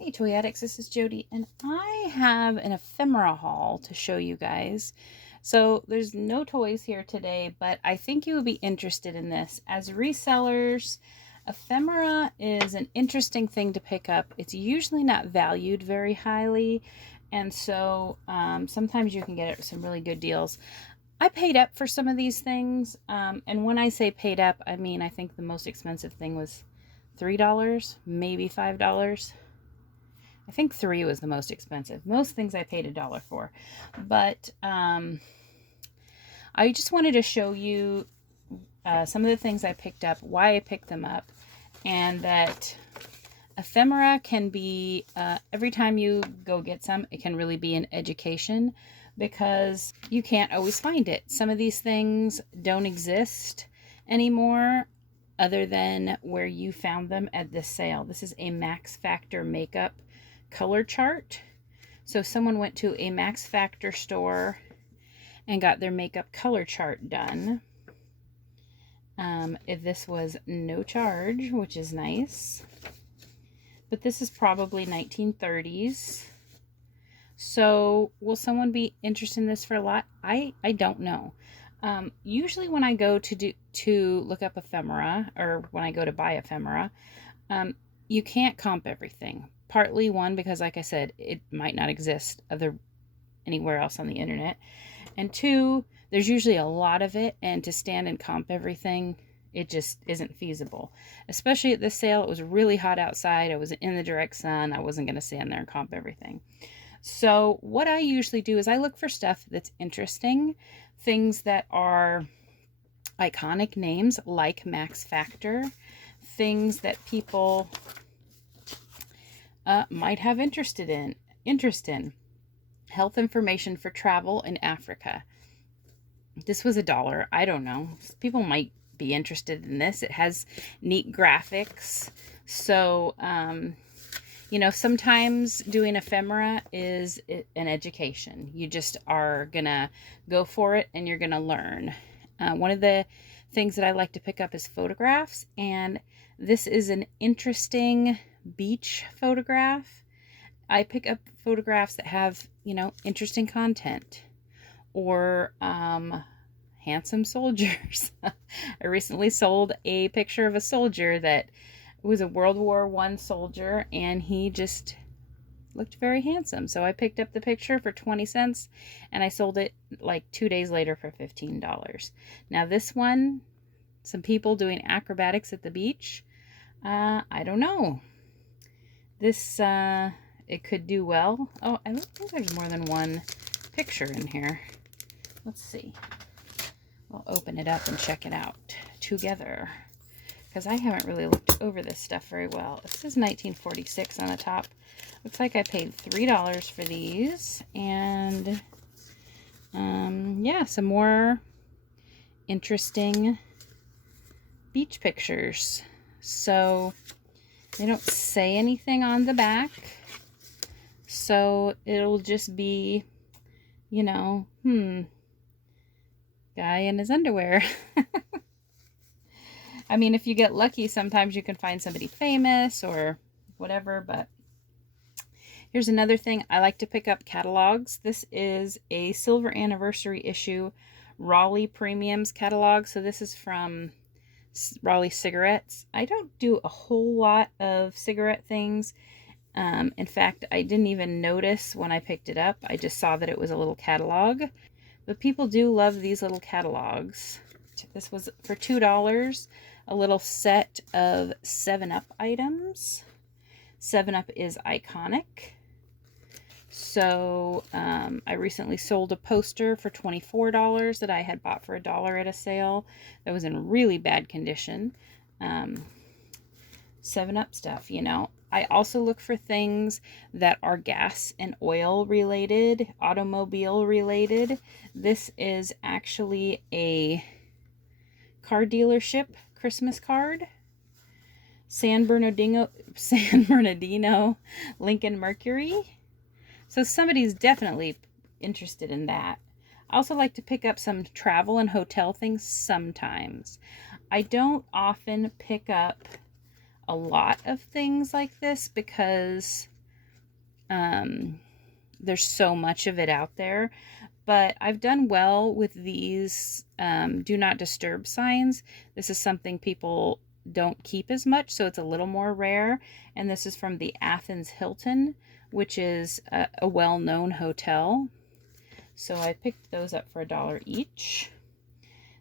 Hey Toy Addicts, this is Jody, and I have an ephemera haul to show you guys. So there's no toys here today, but I think you would be interested in this. As resellers, ephemera is an interesting thing to pick up. It's usually not valued very highly, and so sometimes you can get it some really good deals. I paid up for some of these things, and when I say paid up, I mean I think the most expensive thing was $3, maybe $5. I think 3 was the most expensive. Most things I paid $1 for. But I just wanted to show you some of the things I picked up, why I picked them up, and that ephemera can be, every time you go get some, it can really be an education because you can't always find it. Some of these things don't exist anymore other than where you found them at this sale. This is a Max Factor makeup color chart. So someone went to a Max Factor store and got their makeup color chart done. If this was no charge, which is nice. But this is probably 1930s. So will someone be interested in this for a lot? I don't know. Usually when I go to look up ephemera, or when I go to buy ephemera, you can't comp everything. Partly one, because like I said, it might not exist anywhere else on the internet. And two, there's usually a lot of it, and to stand and comp everything, it just isn't feasible. Especially at this sale, it was really hot outside. I was in the direct sun. I wasn't going to stand there and comp everything. So what I usually do is I look for stuff that's interesting, things that are iconic names like Max Factor, things that people might have interest in. Health information for travel in Africa. This was $1. I don't know. People might be interested in this. It has neat graphics. So, you know, sometimes doing ephemera is an education. You just are gonna go for it and you're gonna learn. One of the things that I like to pick up is photographs, and this is an interesting beach photograph. I pick up photographs that have, you know, interesting content, or handsome soldiers. I recently sold a picture of a soldier that was a World War I soldier, and he just looked very handsome. So I picked up the picture for 20 cents and I sold it like 2 days later for $15. Now this one, some people doing acrobatics at the beach, I don't know. This, it could do well. Oh, I don't think there's more than one picture in here. Let's see. We'll open it up and check it out together, because I haven't really looked over this stuff very well. It says 1946 on the top. Looks like I paid $3 for these. And, yeah, some more interesting beach pictures. So they don't say anything on the back, so it'll just be, you know, guy in his underwear. I mean, if you get lucky, sometimes you can find somebody famous or whatever, but here's another thing. I like to pick up catalogs. This is a silver anniversary issue Raleigh Premiums catalog. So this is from Raleigh Cigarettes. I don't do a whole lot of cigarette things. In fact, I didn't even notice when I picked it up. I just saw that it was a little catalog. But people do love these little catalogs. This was for $2, a little set of 7-Up items. 7-Up is iconic. So I recently sold a poster for $24 that I had bought for $1 at a sale that was in really bad condition. 7-Up stuff, you know. I also look for things that are gas and oil related, automobile related. This is actually a car dealership Christmas card. San Bernardino Lincoln Mercury. So somebody's definitely interested in that. I also like to pick up some travel and hotel things sometimes. I don't often pick up a lot of things like this because There's so much of it out there, but I've done well with these do not disturb signs. This is something people don't keep as much, so it's a little more rare. And this is from the Athens Hilton, which is a well-known hotel. So I picked those up for $1 each.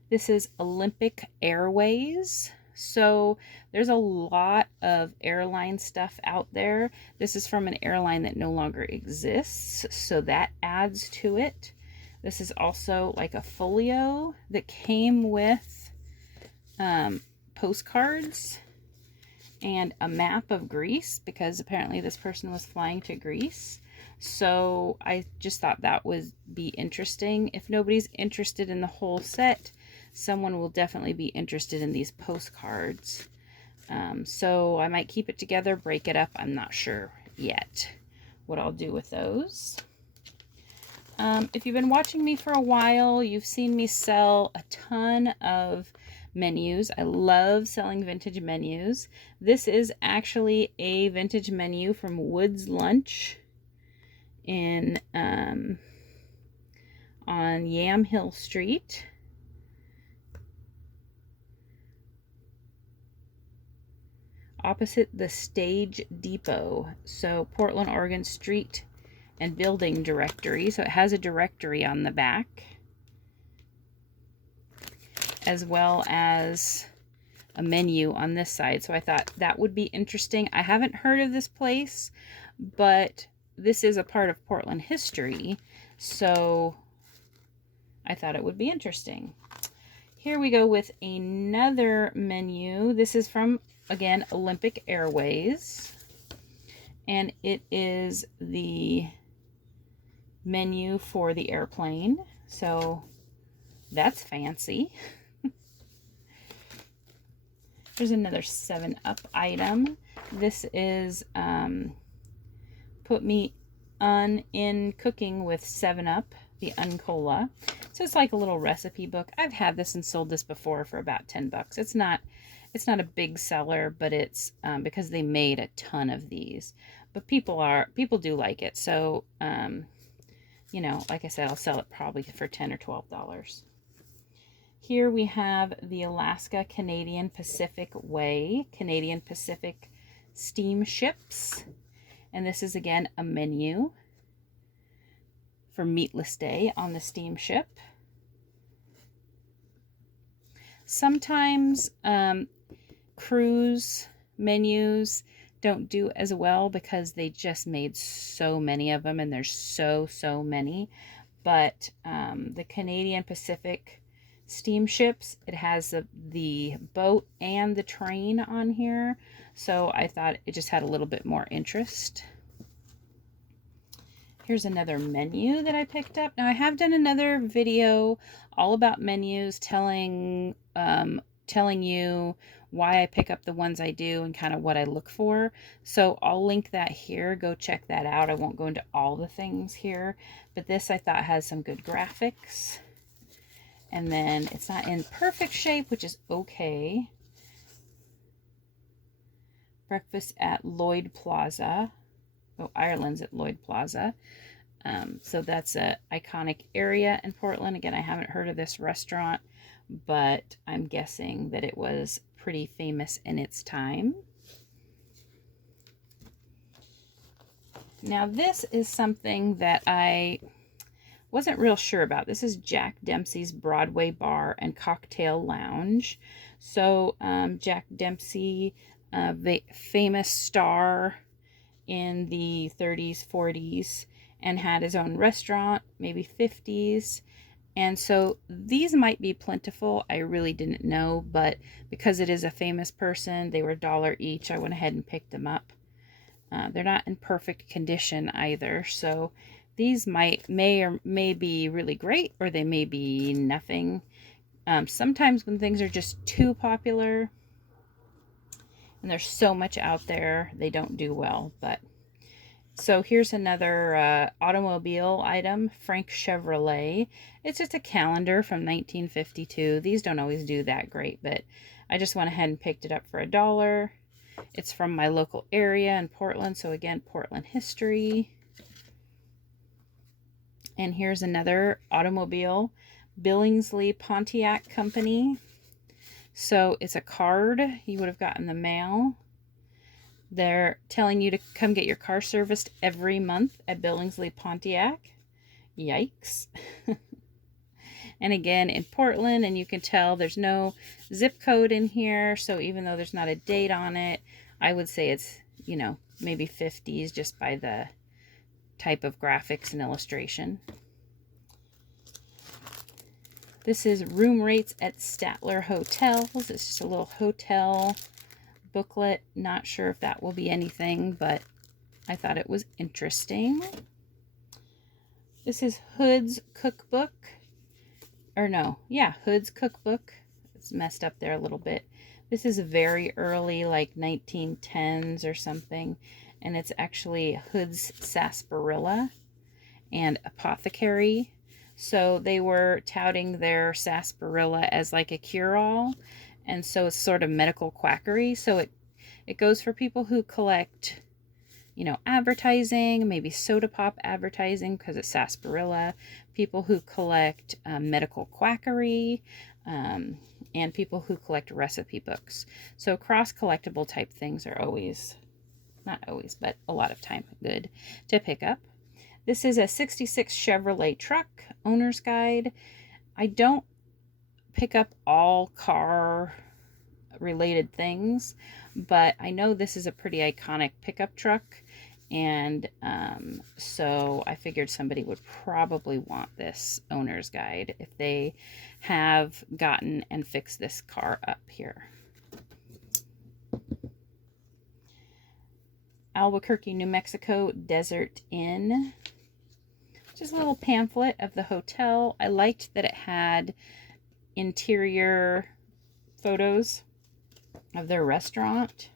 This is Olympic Airways. So there's a lot of airline stuff out there. This is from an airline that no longer exists, so that adds to it. This is also like a folio that came with postcards and a map of Greece, because apparently this person was flying to Greece. So I just thought that would be interesting. If nobody's interested in the whole set, someone will definitely be interested in these postcards. So I might keep it together, break it up. I'm not sure yet what I'll do with those. If you've been watching me for a while, you've seen me sell a ton of menus. I love selling vintage menus. This is actually a vintage menu from Woods Lunch in on Yamhill Street. Opposite the Stage Depot. So Portland, Oregon Street and Building Directory. So it has a directory on the back, as well as a menu on this side. So I thought that would be interesting. I haven't heard of this place, but this is a part of Portland history, so I thought it would be interesting. Here we go with another menu. This is from, again, Olympic Airways, and it is the menu for the airplane. So that's fancy. There's another 7-Up item. This is Put Me in Cooking with 7-Up, the Uncola. So it's like a little recipe book. I've had this and sold this before for about 10 bucks. It's not a big seller, but it's because they made a ton of these. But people do like it. So you know, like I said, I'll sell it probably for $10 or $12. Here we have the Alaska Canadian Pacific Way, Canadian Pacific steamships. And this is, again, a menu for Meatless Day on the steamship. Sometimes cruise menus don't do as well because they just made so many of them, and there's so many. But the Canadian Pacific steamships, it has the boat and the train on here, so I thought it just had a little bit more interest. Here's another menu that I picked up. Now, I have done another video all about menus, telling you why I pick up the ones I do and kind of what I look for. So I'll link that here. Go check that out. I won't go into all the things here, but this I thought has some good graphics. And then it's not in perfect shape, which is okay. Breakfast at Lloyd Plaza. Oh, Ireland's at Lloyd Plaza. So that's a iconic area in Portland. Again, I haven't heard of this restaurant, but I'm guessing that it was pretty famous in its time. Now, this is something that I wasn't real sure about. This is Jack Dempsey's Broadway Bar and Cocktail Lounge. So Jack Dempsey, the famous star in the 30s, 40s, and had his own restaurant, maybe 50s. And so these might be plentiful. I really didn't know, but because it is a famous person, they were $1 each. I went ahead and picked them up. They're not in perfect condition either, so these may be really great, or they may be nothing. Sometimes when things are just too popular and there's so much out there, they don't do well. But so here's another automobile item, Frank Chevrolet. It's just a calendar from 1952. These don't always do that great, but I just went ahead and picked it up for $1. It's from my local area in Portland, so again, Portland history. And here's another automobile, Billingsley Pontiac Company. So it's a card you would have gotten in the mail. They're telling you to come get your car serviced every month at Billingsley Pontiac. Yikes. And again, in Portland, and you can tell there's no zip code in here. So even though there's not a date on it, I would say it's, you know, maybe 50s just by the type of graphics and illustration. This is room rates at Statler Hotels. It's just a little hotel booklet. Not sure if that will be anything, but I thought it was interesting. This is Hood's Cookbook. Or no, yeah, Hood's Cookbook. It's messed up there a little bit. This is very early, like 1910s or something. And it's actually Hood's Sarsaparilla and Apothecary. So they were touting their sarsaparilla as like a cure-all. And so it's sort of medical quackery. So it goes for people who collect, you know, advertising, maybe soda pop advertising because it's sarsaparilla, people who collect medical quackery, and people who collect recipe books. So cross-collectible type things are always, not always, but a lot of time good to pick up. This is a 66 Chevrolet truck, owner's guide. I don't pick up all car related things, but I know this is a pretty iconic pickup truck. And so I figured somebody would probably want this owner's guide if they have gotten and fixed this car up here. Albuquerque, New Mexico Desert Inn. Just a little pamphlet of the hotel. I liked that it had interior photos of their restaurant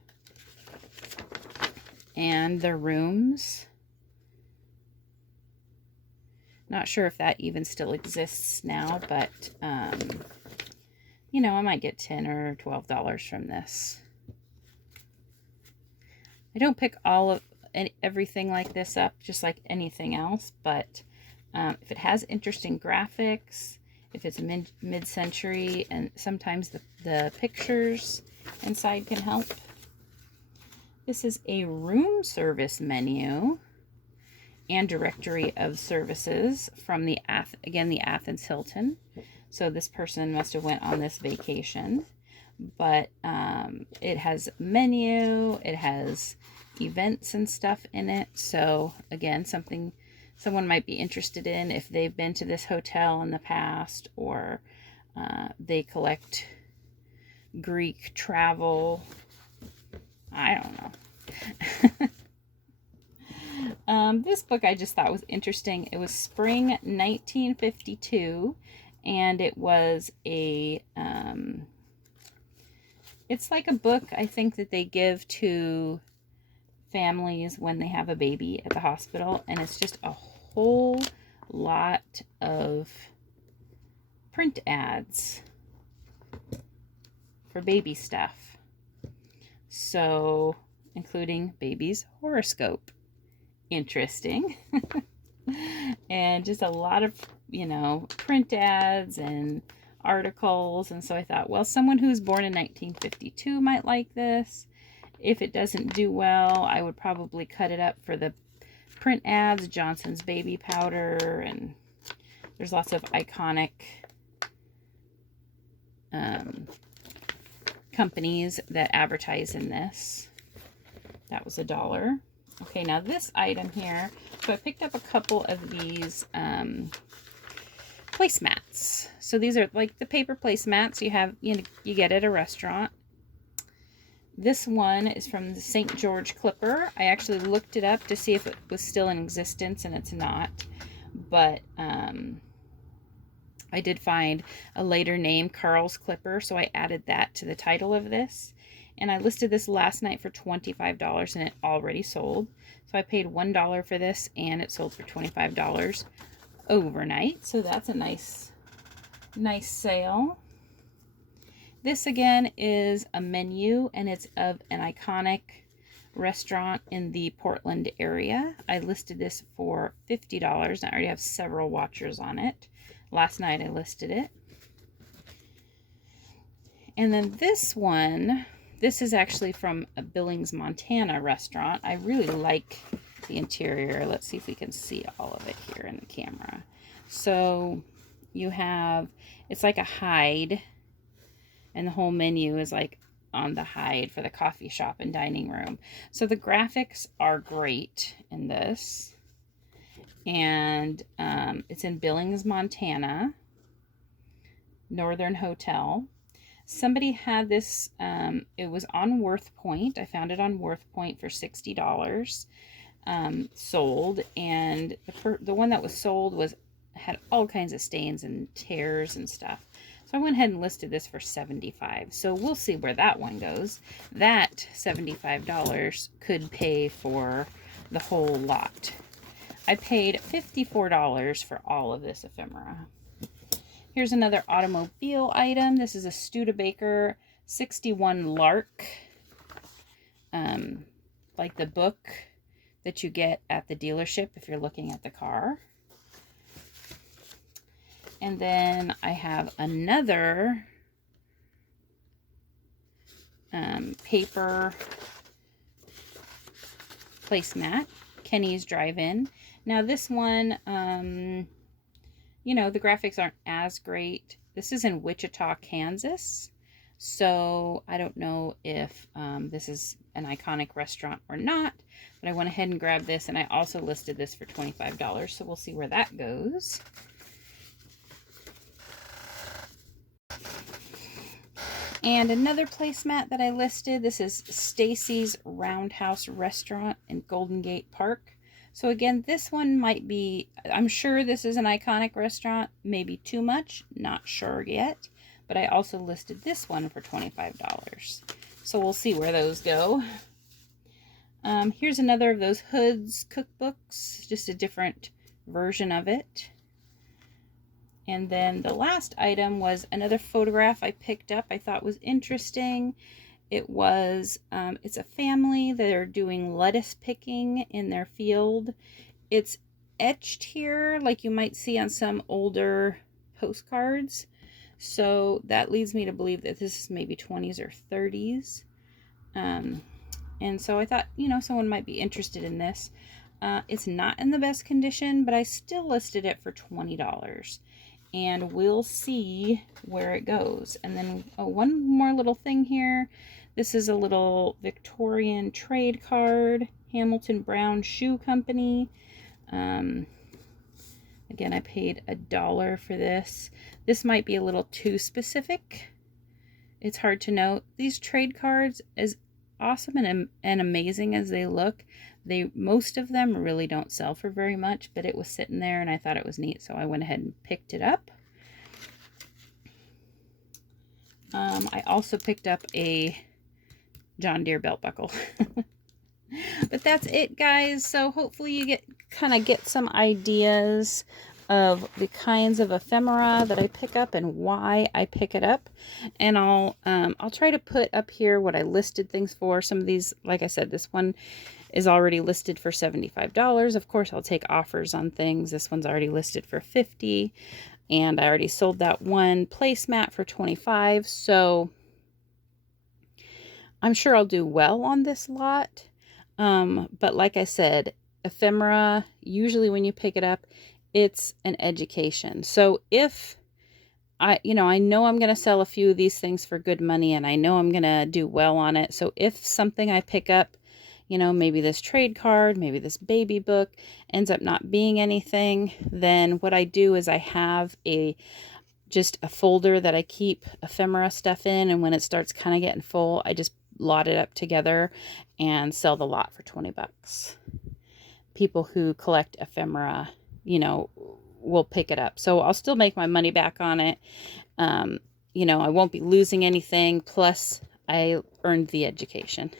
and their rooms. Not sure if that even still exists now, but you know, I might get $10 or $12 from this. I don't pick all of everything like this up, just like anything else, but if it has interesting graphics, if it's mid-century, and sometimes the pictures inside can help. This is a room service menu and directory of services from the Athens Hilton. So this person must have went on this vacation, but it has menu, it has events and stuff in it. So again, something someone might be interested in if they've been to this hotel in the past, or they collect Greek travel. I don't know. This book I just thought was interesting. It was spring 1952, and it was a it's like a book I think that they give to families when they have a baby at the hospital, and it's just a whole lot of print ads for baby stuff. So, including baby's horoscope. Interesting. And just a lot of, you know, print ads and articles. And so I thought, well, someone who's born in 1952 might like this. If it doesn't do well, I would probably cut it up for the print ads, Johnson's baby powder, and there's lots of iconic companies that advertise in this. That was $1. Okay, now this item here, so I picked up a couple of these placemats. So these are like the paper placemats you get at a restaurant. This one is from the St. George Clipper. I actually looked it up to see if it was still in existence, and it's not. But I did find a later name, Carl's Clipper, so I added that to the title of this. And I listed this last night for $25, and it already sold. So I paid $1 for this, and it sold for $25 overnight. So that's a nice sale. This again is a menu, and it's of an iconic restaurant in the Portland area. I listed this for $50. I already have several watchers on it. Last night I listed it. And then this one, this is actually from a Billings, Montana restaurant. I really like the interior. Let's see if we can see all of it here in the camera. So you have, it's like a hide, and the whole menu is like on the hide for the coffee shop and dining room. So the graphics are great in this. And it's in Billings, Montana, Northern Hotel. Somebody had this, it was on Worth Point. I found it on Worth Point for $60, sold. And the one that was sold had all kinds of stains and tears and stuff. So I went ahead and listed this for $75. So we'll see where that one goes. That $75 could pay for the whole lot. I paid $54 for all of this ephemera. Here's another automobile item. This is a Studebaker 61 Lark. Like the book that you get at the dealership if you're looking at the car. And then I have another paper placemat, Kenny's Drive-In. Now this one, you know, the graphics aren't as great. This is in Wichita, Kansas. So I don't know if this is an iconic restaurant or not, but I went ahead and grabbed this, and I also listed this for $25. So we'll see where that goes. And another placemat that I listed, this is Stacy's Roundhouse Restaurant in Golden Gate Park. So again, this one might be, I'm sure this is an iconic restaurant, maybe too much, not sure yet. But I also listed this one for $25. So we'll see where those go. Here's another of those Hoods cookbooks, just a different version of it. And then the last item was another photograph I picked up I thought was interesting. It was, it's a family that are doing lettuce picking in their field. It's etched here like you might see on some older postcards. So that leads me to believe that this is maybe 20s or 30s. And so I thought, you know, someone might be interested in this. It's not in the best condition, but I still listed it for $20. And we'll see where it goes. And then one more little thing here. This is a little Victorian trade card, Hamilton Brown Shoe Company. Again, I paid $1 for this. This might be a little too specific. It's hard to know. These trade cards, as awesome and amazing as they look, most of them really don't sell for very much, but it was sitting there and I thought it was neat, so I went ahead and picked it up. I also picked up a John Deere belt buckle. But that's it, guys. So hopefully you kind of get some ideas of the kinds of ephemera that I pick up and why I pick it up. And I'll try to put up here what I listed things for. Some of these, like I said, this one is already listed for $75. Of course, I'll take offers on things. This one's already listed for $50. And I already sold that one placemat for $25. So I'm sure I'll do well on this lot. But like I said, ephemera, usually when you pick it up, it's an education. So if I know I'm going to sell a few of these things for good money, and I know I'm going to do well on it. So if something I pick up, you know, maybe this trade card, maybe this baby book ends up not being anything, then what I do is I have just a folder that I keep ephemera stuff in. And when it starts kind of getting full, I just lot it up together and sell the lot for $20. People who collect ephemera, you know, will pick it up. So I'll still make my money back on it. You know, I won't be losing anything. Plus, I earned the education.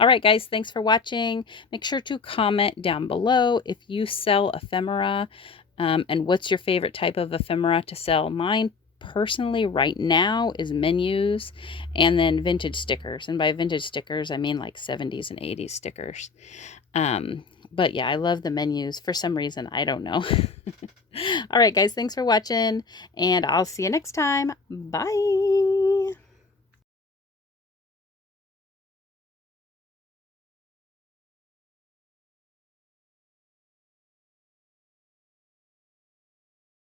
All right, guys, thanks for watching. Make sure to comment down below if you sell ephemera and what's your favorite type of ephemera to sell. Mine personally right now is menus and then vintage stickers. And by vintage stickers, I mean like 70s and 80s stickers. But yeah, I love the menus for some reason. I don't know. All right, guys, thanks for watching, and I'll see you next time. Bye.